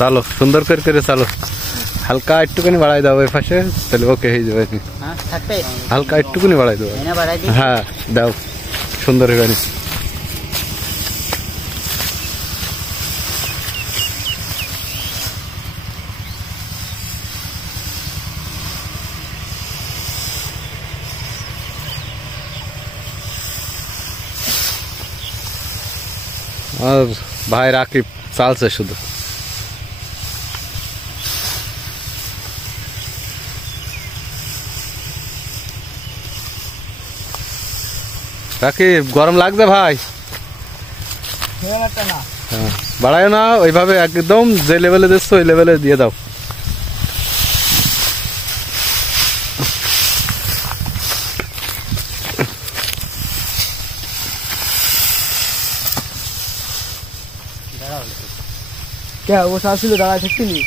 चलो सुंदर कर चलो हल्का एकटूखानी बढ़ाई दाओ पाशे ताहले ओके हয়ে যাবে हल्का एकटूखानी बढ़ाई दाओ हाँ दाओ सुंदर হয়ে যাবে और भाई राकिब साल से शुद्ध राकिब गरम लागছে भाई बढ़ाओ ना ওইভাবে একদম যে লেভেলে দিচ্ছ ওই লেভেলে দিয়ে দাও क्या वो सासी लो दाड़ा सकती नहीं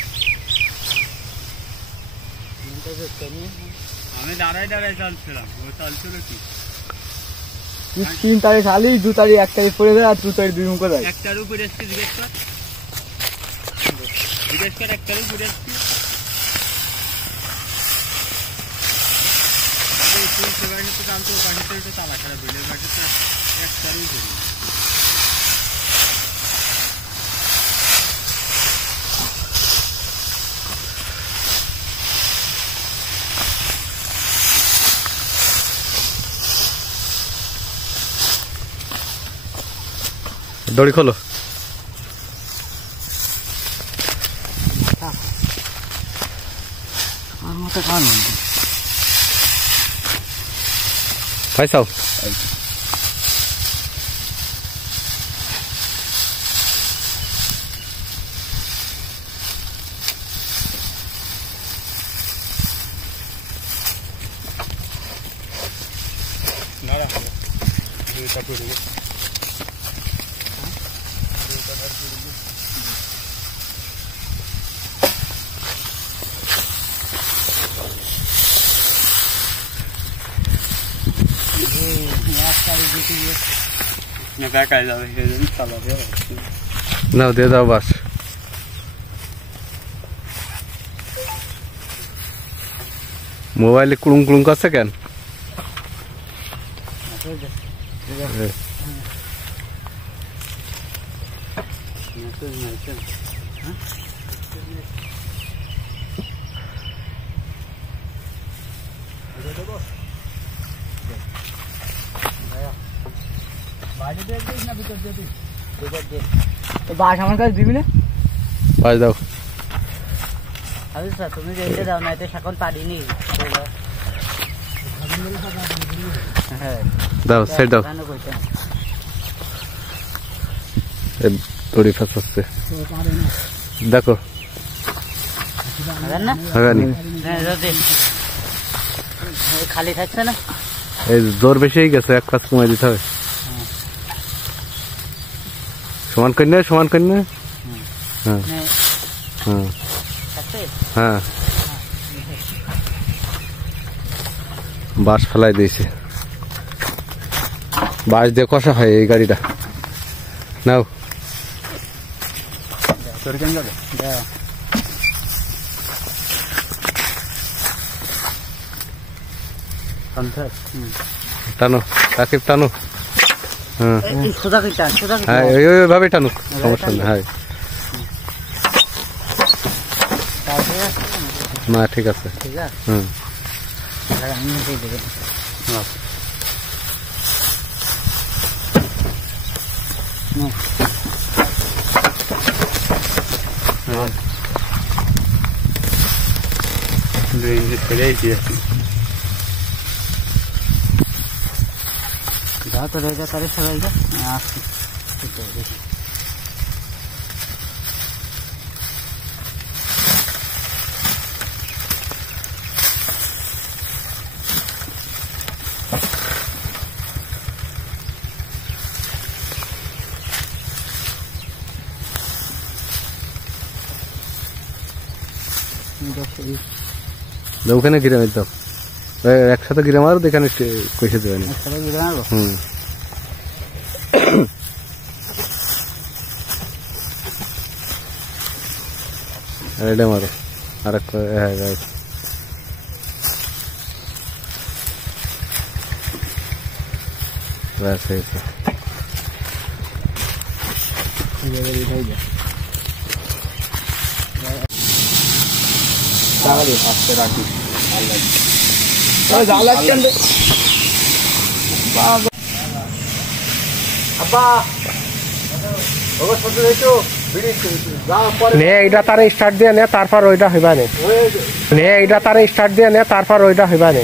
हमें दाड़ा चलছিলাম वो चलছিল কি तीन तारीख साली दो तारीख एक तारीख पड़े और दो तारीख दुई मुको जाए एक तारीख ऊपर एसटी जिज्ञेस कर एक तारीख ऊपर एसटी अरे तुम सेवानी तो काम तो बाकी तो ताला खराब हो गया बाकी तो एक तारीख हो दौड़ी खोलो भाई साहब ना दे दाओ बस मोबाइल कुड़ुम कुड़ुम करছে কেন तो बास আমার কাছে দিবি না বাস দাও আরে স্যার তুমি যেতে দাও না এতে এখন পারিনি হ্যাঁ দাও সেট দাও এ তোড়ি ফাসছে দেখো না হবে না খালি থাকছে না এই জোর বেশি হয়ে গেছে এক কাজ কমাই দিতে হবে সমান করনে হ্যাঁ হ্যাঁ হ্যাঁ বাস ফেলাই দিয়েছে বাস দিয়ে কষা হয় এই গাড়িটা নাও তোর কেন যাবে টানো রাকিব টানো হ্যাঁ সোজা করে টান সোজা হ্যাঁ ওইভাবে টানো সমস্যা নেই হ্যাঁ না ঠিক আছে ঠিক আছে হুম আমি দিয়ে দেব हाँ ड्रेन चले दिया जा तो रह जा करे सगाई का ওখানে ঘিরে মার দাও একসাথে ঘিরে মারো এখানে কষে দেবে না হুম এটা মারো আর হ্যাঁ ব্যাস এই তো নে এইটা তারে স্টার্ট দিয়ে নে তারপর ওইটা হইবা নে এইটা তারে স্টার্ট দিয়ে নে তারপর ওইটা হইবা নে